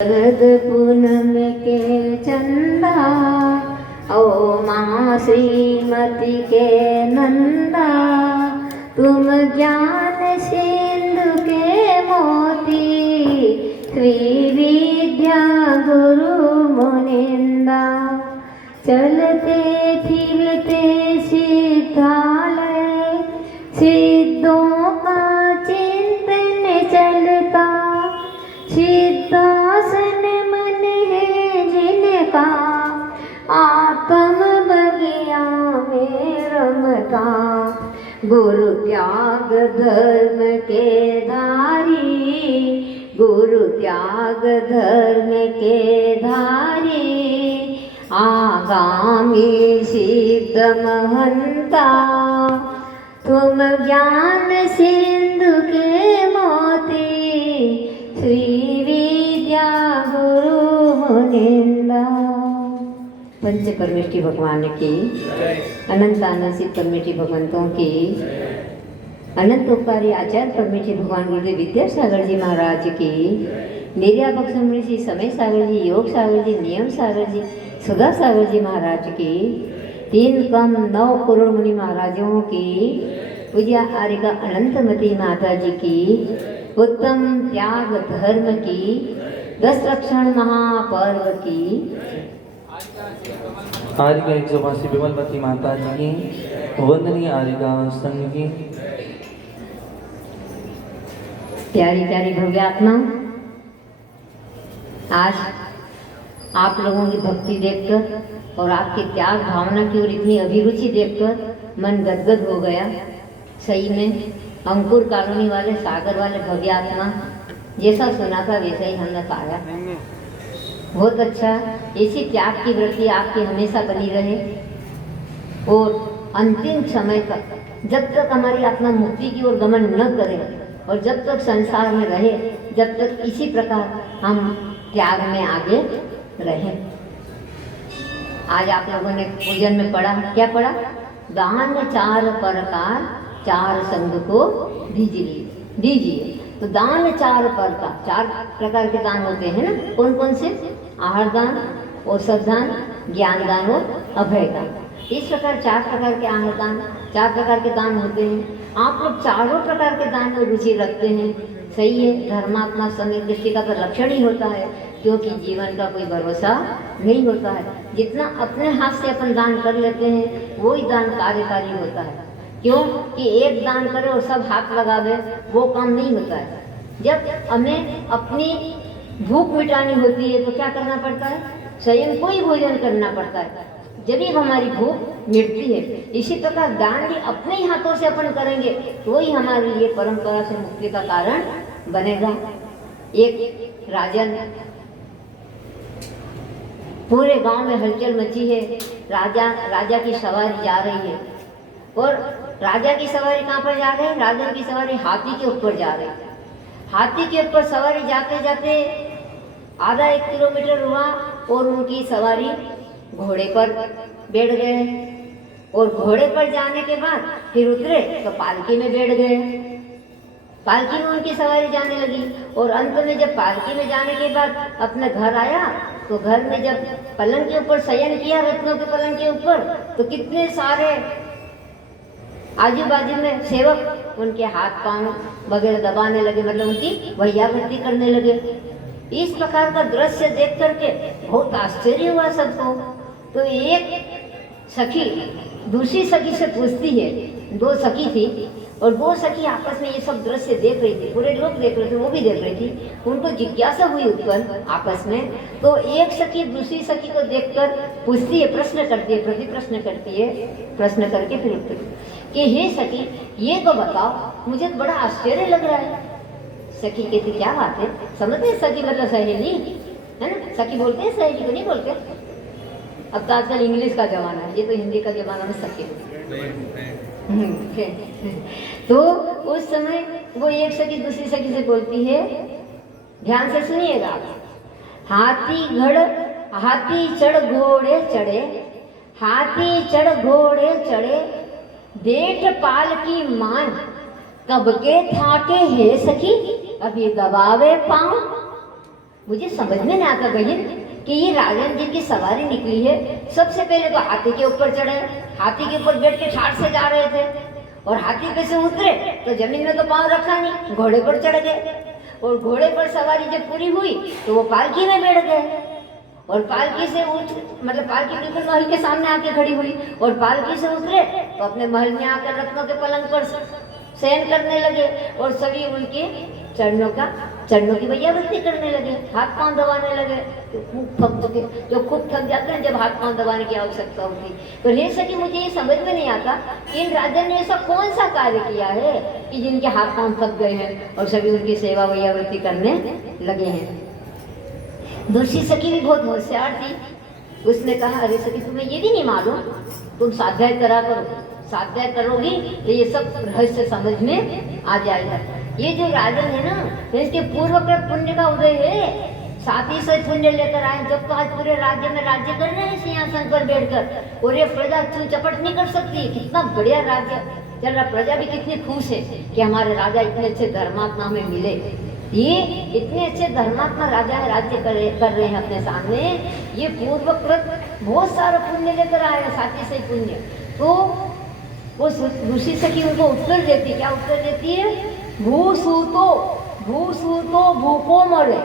शरद पूनम के चंदा ओ माँ श्रीमती के नंदा, तुम ज्ञान सिंधु के मोती, श्री विद्या गुरु मुनिंदा। चलते फिरते सिद्धालय, सिद्धों का चिंतन चलता, सिद्धासन मन है जिनका, आत्म बगिया में रमता। गुरु त्याग धर्म के धारी, गुरु त्याग धर्म के धारी, आगामी सिद्ध महंता। तुम ज्ञान सिंधु के मोती, श्री विद्या गुरु मुनिंदा। पंच परमेष्ठी भगवान की, अनंत आनंद परमेष्ठी भगवंतों की, अनंतोपकारी आचार्य परमेष्ठी भगवान गुरुदेव विद्यासागर जी महाराज की, निर्यापक ऋषि समय सागर जी, योग सागर जी, नियम सागर जी, सुधा सागर जी महाराज की, 3 कम 9 करोड़ मुनि महाराजों की, पूज्य आर्यका अनंतमती माता जी की, उत्तम त्याग धर्म की, 10 लक्षण महापर्व की, आर्यका 182 विमलमती माता जी की, वंदनीय आर्यका संघ की। प्यारी प्यारी भव्य आत्मा, आज आप लोगों की भक्ति देखकर और आपकी त्याग भावना की ओर इतनी अभिरुचि देखकर मन गदगद हो गया। सही में अंकुर कॉलोनी वाले सागर वाले भव्य आत्मा जैसा सुना था वैसा ही हमने पाया। बहुत अच्छा। ऐसी त्याग की वृत्ति आपकी हमेशा बनी रहे और अंतिम समय तक, जब तक हमारी आत्मा मुक्ति की ओर गमन न करे और जब तक संसार में रहे, जब तक इसी प्रकार हम त्याग में आगे रहें। आज आप लोगों ने पूजन में पढ़ा, क्या पढ़ा? दान 4 प्रकार 4 संघ को दीजिए। तो दान 4 प्रकार के दान होते हैं ना। कौन कौन से? आहार दान, औषध दान, ज्ञान दान और अभय दान। इस प्रकार 4 प्रकार के आहार दान, 4 प्रकार के दान होते हैं। आप लोग चारों प्रकार के दान में रुचि रखते हैं। सही है। धर्मात्मा समय दृष्टि का तो लक्षण ही होता है, क्योंकि जीवन का कोई भरोसा नहीं होता है। जितना अपने हाथ से अपन दान कर लेते हैं वही दान कार्यकारी होता है। क्यों कि एक दान करे और सब हाथ लगा दे, वो काम नहीं होता है। जब हमें अपनी भूख मिटानी होती है तो क्या करना पड़ता है? स्वयं को ही भोजन करना पड़ता है, जब भी हमारी भूख मिटती है। इसी प्रकार दान भी अपने ही हाथों से अपन करेंगे तो वही हमारे लिए परंपरा से मुक्ति का कारण बनेगा। एक राजन, पूरे गांव में हलचल मची है। राजा की सवारी जा रही है और राजा की सवारी कहाँ पर जा रही है? राजन की सवारी हाथी के ऊपर जा रही है। हाथी के ऊपर सवारी जाते जाते आधा 1 किलोमीटर हुआ और उनकी सवारी घोड़े पर बैठ गए और घोड़े पर जाने के बाद फिर उतरे तो पालकी में बैठ गए। पालकी में उनकी सवारी जाने लगी और अंत में जब पालकी में जाने के बाद अपने घर आया तो घर में जब पलंग के ऊपर शयन किया, रत्नों के पलंग के ऊपर, तो कितने सारे आजू बाजू में सेवक उनके हाथ पांव वगैरह दबाने लगे, मतलब उनकी वैयावृत्ति करने लगे। इस प्रकार का दृश्य देख करके बहुत आश्चर्य हुआ सबको। तो एक सखी दूसरी सखी से पूछती है, 2 सखी थी और 2 सखी आपस में ये सब दृश्य देख रही थी, पूरे लोग देख रहे थे, वो भी देख रही थी। उनको जिज्ञासा हुई उत्पन्न आपस में। तो एक सखी दूसरी सखी को देखकर पूछती है, प्रश्न करती है, प्रति प्रश्न करती है, प्रश्न करके फिर उत्तर कि हे सखी, ये तो बताओ, मुझे तो बड़ा आश्चर्य लग रहा है। सखी कहती, क्या बात है? समझते सखी मतलब सहेली है ना। सखी बोलते हैं, सहेली को नहीं बोलते। अब तो आजकल इंग्लिश का जमाना है, ये तो हिंदी का जमाना में सखी। तो उस समय वो एक सखी दूसरी सखी से बोलती है, ध्यान से सुनिएगा। हाथी चढ़ घोड़े चढ़े, हाथी चढ़ घोड़े चढ़े, देठ पाल की मान, कब के थाके हे सखी, अभी दबावे पाँव। मुझे समझ में नहीं आता बहन कि ये राजन जी की सवारी निकली है। सबसे पहले तो हाथी के ऊपर चढ़े, हाथी के ऊपर बैठ के ठाठ से जा रहे थे, और हाथी पे से उतरे तो जमीन में तो पाँव रखा नहीं, घोड़े पर चढ़ गए, और घोड़े पर सवारी जब पूरी हुई तो वो पालकी में बैठ गए, और पालकी से मतलब पालकी बिल्कुल महल के सामने आके खड़ी हुई, और पालकी से उतरे तो अपने महल में आकर रत्नों के पलंग पर शयन करने लगे, और सभी उनके चरणों की भैयावृत्ति करने लगे, हाथ पांव दबाने लगे। तो खूब थक चुके, जो खूब थक जाते हैं जब हाथ पांव दबाने की आवश्यकता होती। तो ये सकी मुझे ये समझ में नहीं आता कि इन राजन ने ऐसा कौन सा कार्य किया है कि जिनके हाथ पांव थक गए हैं और सभी उनकी सेवा भैयावृत्ति करने लगे हैं। दूसरी सखी भी बहुत होशियार थी, उसने कहा अरे सखी तुम्हें ये भी नहीं मालूम, तुम स्वाध्याय करा करो, स्वाध्याय करोगी तो ये सब रहस्य समझ में आ जाएगा। ये जो राजन है ना, इसके पूर्वकृत पुण्य का उदय है, साथ ही साथ पुण्य लेकर आए। जब तो आज पूरे राज्य में राज्य कर रहे हैं सिंहासन पर बैठकर, और ये प्रजा चू चपट नहीं कर सकती। कितना बढ़िया राज्य चल रहा, प्रजा भी कितनी खुश है कि हमारे राजा इतने अच्छे धर्मात्मा हमें मिले। ये इतने अच्छे धर्मात्मा राजा है, राज्य कर रहे हैं अपने सामने। ये पूर्वकृत बहुत सारा पुण्य लेकर आए हैं, साथ ही से पुण्य। तो वो ऋषि सखी उनको उत्तर देती, क्या उत्तर देती है? भूसूतो भूको मरे,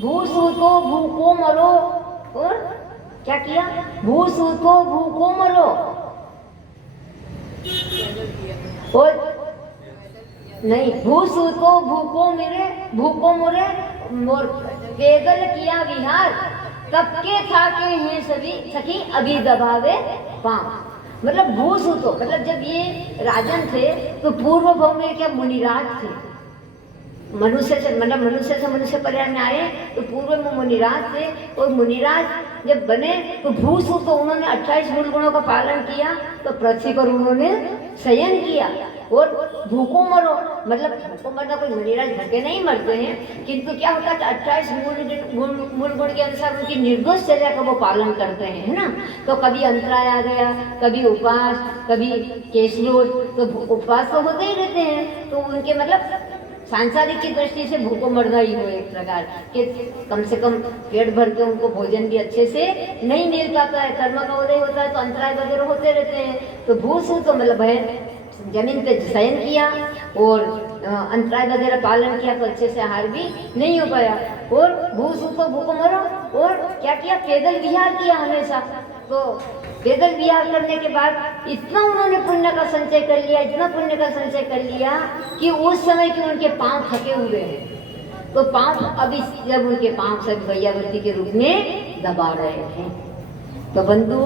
भूसूतो भूको मरो। और क्या किया? भूसूतो भूको मरो, और नहीं, भूसूतो भूको मरे, और पैदल किया विहार, कब के थाके हैं सभी सखी अभी दबावे पांव। मतलब भूसूतो मतलब जब ये राजन थे तो पूर्व भाव में क्या मुनिराज थे, मनुष्य से मनुष्य पर्याय में आए तो पूर्व में मुनिराज थे, और मुनिराज जब बने तो भूसूतो उन्होंने 28 मूल गुणों का पालन किया, तो पृथ्वी पर उन्होंने शयन किया। और भूखो मरो मतलब भूखो मरना, कोई मुनिराज भूखे नहीं मरते हैं, किंतु क्या होता है कि 28 मूल गुण के अनुसार उनकी निर्दोष चर्या का वो पालन करते हैं, है ना। तो कभी अंतराय आ गया, कभी उपवास, कभी केशलोच, तो उपवास तो होते ही रहते हैं। तो उनके मतलब सांसारिक की दृष्टि से भूखो मरना ही हो एक प्रकार के, कम से कम पेट भर के उनको भोजन भी अच्छे से नहीं मिल पाता है, कर्म का उदय होता है तो अंतराय वगैरह होते रहते हैं। तो भूसु तो मतलब है जमीन पे शयन किया और अंतराय वगैरह पालन किया, तो अच्छे से आहार भी नहीं हो पाया। और भूसु तो भूखो मरो, और क्या किया? पैदल विहार किया हमेशा। तो पैदल विहार करने के बाद इतना उन्होंने पुण्य का संचय कर लिया, इतना पुण्य का संचय कर लिया कि उस समय के उनके पांव थके हुए हैं। तो पांव अभी जब उनके पांव सब भैयावृत्ति के रूप में दबा रहे हैं। तो बंधु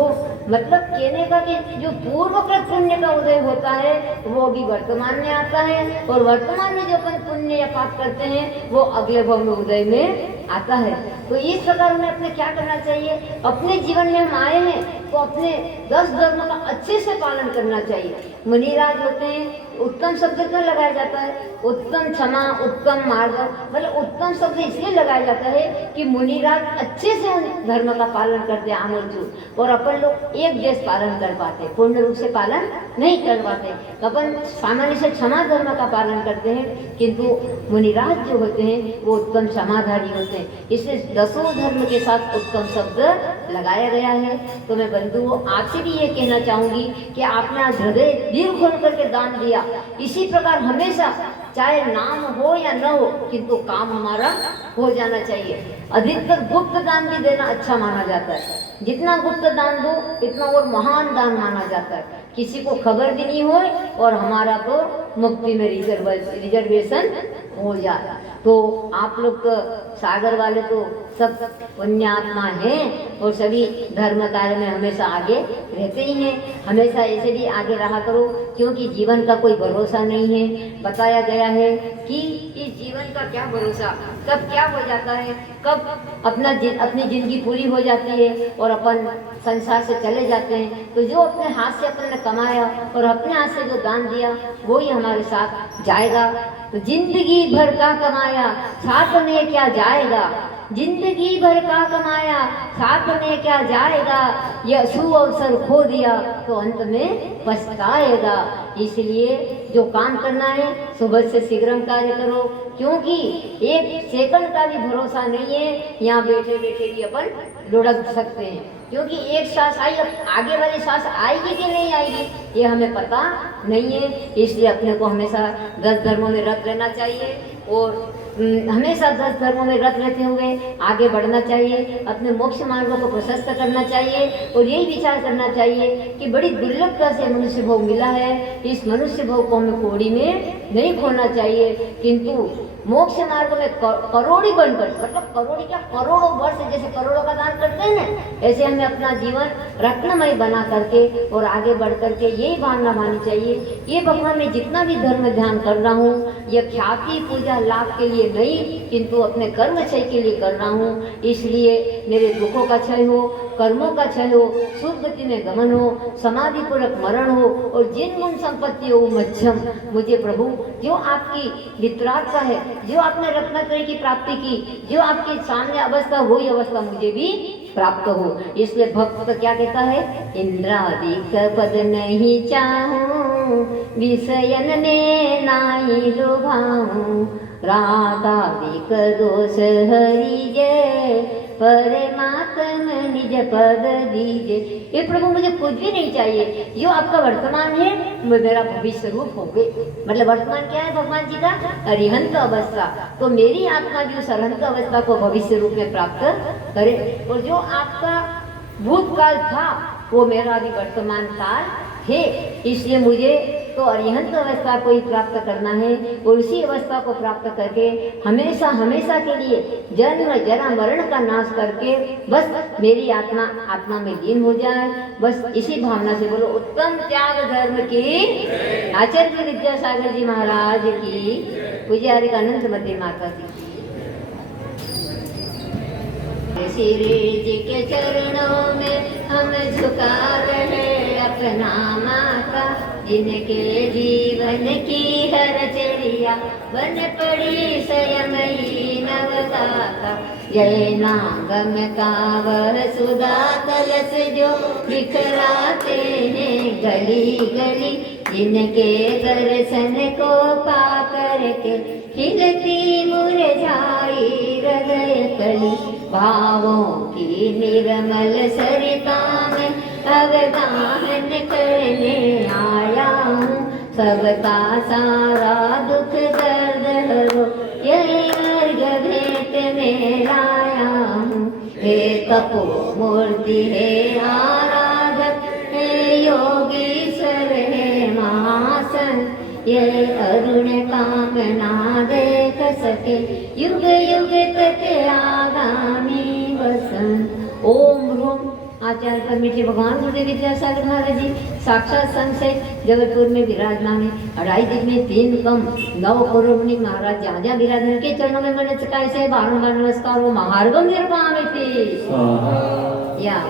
मतलब कहने का कि जो पूर्वकृत पुण्य का उदय होता है वो अभी वर्तमान में आता है, और वर्तमान में जो अपन पुण्य या पाप करते हैं वो अगले भव में उदय में आता है। तो इस प्रकार में अपने क्या करना चाहिए? अपने जीवन में हम आए हैं तो अपने 10 धर्मों का अच्छे से पालन करना चाहिए। मुनिराज होते हैं, उत्तम शब्द क्यों लगाया जाता है? उत्तम क्षमा, उत्तम मार्ग, मतलब उत्तम शब्द इसलिए लगाया जाता है कि मुनिराज अच्छे से उन धर्म का पालन करते हैं आमूल, और अपन लोग एक जैसे पालन कर पाते, पूर्ण रूप से पालन नहीं कर पाते। अपन सामान्य से क्षमा धर्म का पालन करते हैं, किंतु मुनिराज जो होते हैं वो उत्तम क्षमाधारी होते हैं। इसलिए 10 धर्म के साथ उत्तम शब्द लगाया गया है। तो मैं बंधुओं आपसे भी ये कहना चाहूंगी कि आपने आज हृदय दिल खोल करके दान दिया। इसी प्रकार हमेशा चाहे नाम हो या न हो, किंतु काम हमारा हो जाना चाहिए। अधिकतर गुप्त दान भी देना अच्छा माना जाता है। जितना गुप्त दान दो इतना और महान दान माना जाता है। किसी को खबर भी नहीं हो और हमारा तो मुक्ति में रिजर्वेशन हो जाए। तो आप लोग तो सागर वाले तो सब पुण्यात्मा हैं और सभी धर्म कार्य में हमेशा आगे रहते ही हैं। हमेशा ऐसे भी आगे रहा करो, क्योंकि जीवन का कोई भरोसा नहीं है। बताया गया है कि इस जीवन का क्या भरोसा, कब क्या हो जाता है, कब अपनी जिंदगी पूरी हो जाती है और अपन संसार से चले जाते हैं। तो जो अपने हाथ से अपन ने कमाया और अपने हाथ से जो दान दिया वो ही हमारे साथ जाएगा। तो जिंदगी भर का कमाया साथ में क्या जाएगा, जिंदगी भर का कमाया साथ में क्या जाएगा, यह सुअवसर खो दिया तो अंत में पछताएगा। इसलिए जो काम करना है सुबह से शीघ्र कार्य करो, क्योंकि एक सेकंड का भी भरोसा नहीं है। यहाँ बैठे बैठे भी अपन लुढ़क सकते हैं, क्योंकि एक सांस आई, अब आगे वाली सांस आएगी कि नहीं आएगी ये हमें पता नहीं है। इसलिए अपने को हमेशा 10 धर्मों में रत रहना चाहिए और हमेशा 10 धर्मों में रत रहते हुए आगे बढ़ना चाहिए, अपने मोक्ष मार्गों को प्रशस्त करना चाहिए और यही विचार करना चाहिए कि बड़ी दुर्लभता से मनुष्य भोग मिला है, इस मनुष्य भोग को हमें कौड़ी में नहीं खोना चाहिए, किंतु मोक्ष मार्ग में करोड़ी बनकर, मतलब करोड़ी क्या, करोड़ों वर्ष जैसे करोड़ों का दान करते हैं ना, ऐसे हमें अपना जीवन रत्नमय बना करके और आगे बढ़ करके यही भावना मानी चाहिए। ये भगवान मैं जितना भी धर्म ध्यान कर रहा हूँ, यह ख्याति पूजा लाभ के लिए नहीं, किंतु अपने कर्म क्षय के लिए कर रहा हूँ। इसलिए मेरे दुखों का क्षय हो, कर्मों का क्षय हो, सुगति में गमन हो, समाधि पूर्वक मरण हो और जिन गुण संपत्ति हो मध्यम, मुझे प्रभु जो आपकी वितरागता है, जो आपने रत्नत्रय की प्राप्ति की, जो आपके सामने अवस्था वही अवस्था मुझे भी प्राप्त हो। इसलिए भक्त क्या कहता है, इंद्रादिक पद नहीं चाहूं, विषयन में नाई लोभाऊं, रागादिक दोष हरि जय, परमात्म निज पद दीजे। ये प्रभु मुझे कुछ भी नहीं चाहिए, जो आपका वर्तमान है मेरा भविष्य रूप हो गए। मतलब वर्तमान क्या है भगवान जी का, अरिहंत अवस्था, तो मेरी आत्मा भी उस अरिहंत अवस्था को भविष्य रूप में प्राप्त करे, और जो आपका भूतकाल था वो मेरा अभी वर्तमान काल है। इसलिए मुझे तो अरिहंत अवस्था को ही प्राप्त करना है और उसी अवस्था को प्राप्त करके हमेशा हमेशा के लिए जन्म जरा मरण का नाश करके बस मेरी आत्मा में लीन हो जाए। बस इसी भावना से बोलो उत्तम त्याग धर्म की, आचार्य विद्यासागर जी महाराज की, पूज्य हरि अनंतमती माता की। श्री जी के चरणों में हम झुका रहे अपना माथा, जिनके जीवन की हर चर्या बन पड़ी स्वयं नवदाता। जय नागम का वह सुधा कलश जो बिखराते हैं गली गली, जिनके दर्शन को पा करके खिलती मुरझाई हृदय कली। भावों की निर्मल सरिता में अवगाहन करने आया हूँ, सबका सारा दुख दर्द हरो यही अर्घ भेंट में लाया हूँ। हे तपो मूर्ति है आराधक, हे योगीश्वर है महासन, ये अरुण कामना देख सके युग युग तक आगामी वसन। ओम ह्रूम आचार्य परमेश्वर जी भगवान गुरुदेव विद्यासागर महाराज जी साक्षात संशय जबलपुर में विराजमान है। 2.5 दिन में 3 कम 9 करोड़ महाराज जहाँ जहाँ विराजमान के चरणों में मन चकाए से बारंबार नमस्कार हो। महार्गम निर्वाण या